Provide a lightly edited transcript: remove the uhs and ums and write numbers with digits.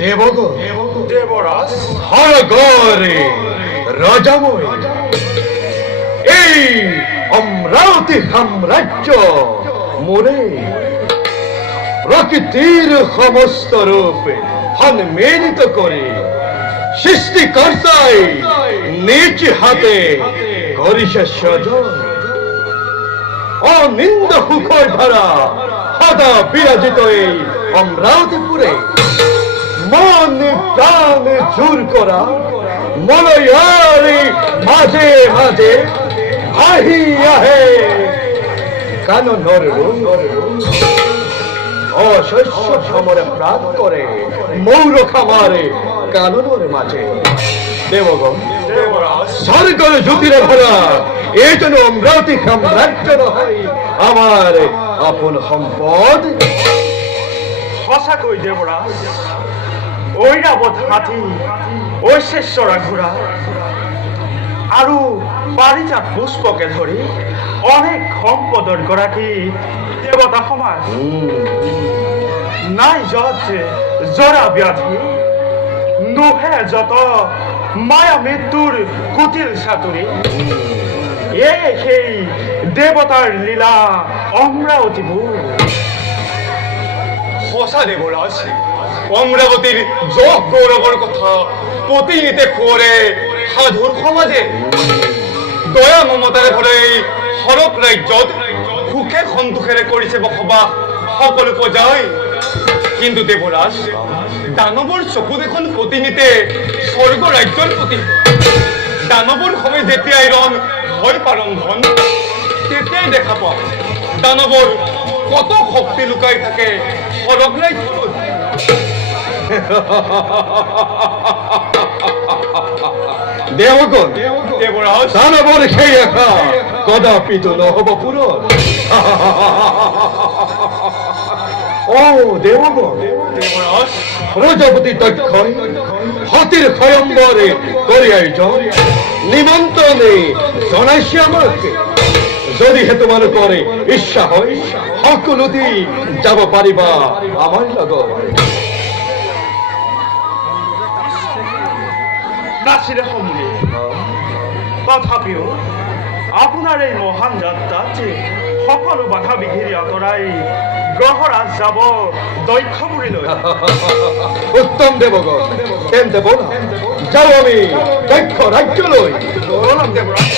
দেবগণ দেবরাজ হরগরে রাজাময় এই অমরাবতী সাম্রাজ্য মোরে প্রকৃতির সমস্ত রূপে সম্মিলিত করে সৃষ্টিকর্তাই নিজ হাতে করিছে সজন অনিন্দ হুখর ধারা সদা বিরাজিত এই অমরাবতীপুরে মন প্রাণ জোর করা মলয়ারি মাঝে মাঝে আহি আহে কাননের অশস্য সমরে প্রাণ করে মৌর খামারে কাননের মাঝে দেবগণ দেবরাজ স্বর্গের জ্যোতিরে ভরা এই জন্য অমরাবতী সাম্রাজ্য হয় আমার আপন সম্পদ সঁচাকৈ দেবরাজ ঐৰাৱত হাতী ঐশ্বৰা ঘোঁৰা আৰু পাৰিজাত পুষ্পকে ধৰি অনেক সম্পদৰ গৰাকী দেৱতা সমাজ নাই যত জৰা ব্যাধি নোহে যত মায়া মৃত্যুৰ কুটিল চাতুৰি সেই দেৱতাৰ লীলা অমৰাৱতীবোৰ সঁচা দেবরাজ অমরাবতীর যশ গৌরবর কথা প্রতিনিতে করে সাধুর সমাজে দয়া মমতাৰে ভৰে হৰক ৰাজ্যত সুখে সন্তোষেৰে কৰিছে বসবাস সকলো প্ৰজাই কিন্তু দেবরাজ দানৱৰ চকু দেখোন প্ৰতিনিতে স্বৰ্গ ৰাজ্যৰ প্ৰতি দানৱৰ সময় যেতিয়াই ৰং হয় পাৰংঘন তেতিয়াই দেখা পাওঁ দানৱৰ কত শক্তি লুকাই থাকে হৰক ৰাজ্যত দেবগণ দেবরাজ দানৱৰ সেই আশা কদাপিত নহব পূৰণ ও দেবগণ দেবরাজ প্রজাপতি দক্ষই হাতির স্বয়ম্বরে করে আয়োজন নিমন্ত্রণে জনাইছে আমাকে যদি হে তোমার করে ইচ্ছা হয় সকলোতে যাব পাৰিবা আমার লগত নাছিলে সমূলি তথাপিও আপোনাৰ এই মহান যাত্ৰাত সকলো বাধা বিঘিনি আঁতৰাই গ্ৰহৰাজ যাব দক্ষপুৰীলৈ উত্তম দেবগণ তেন্তে বলা যাও আমি দক্ষ রাজ্যলৈ বললাম দেবরাজ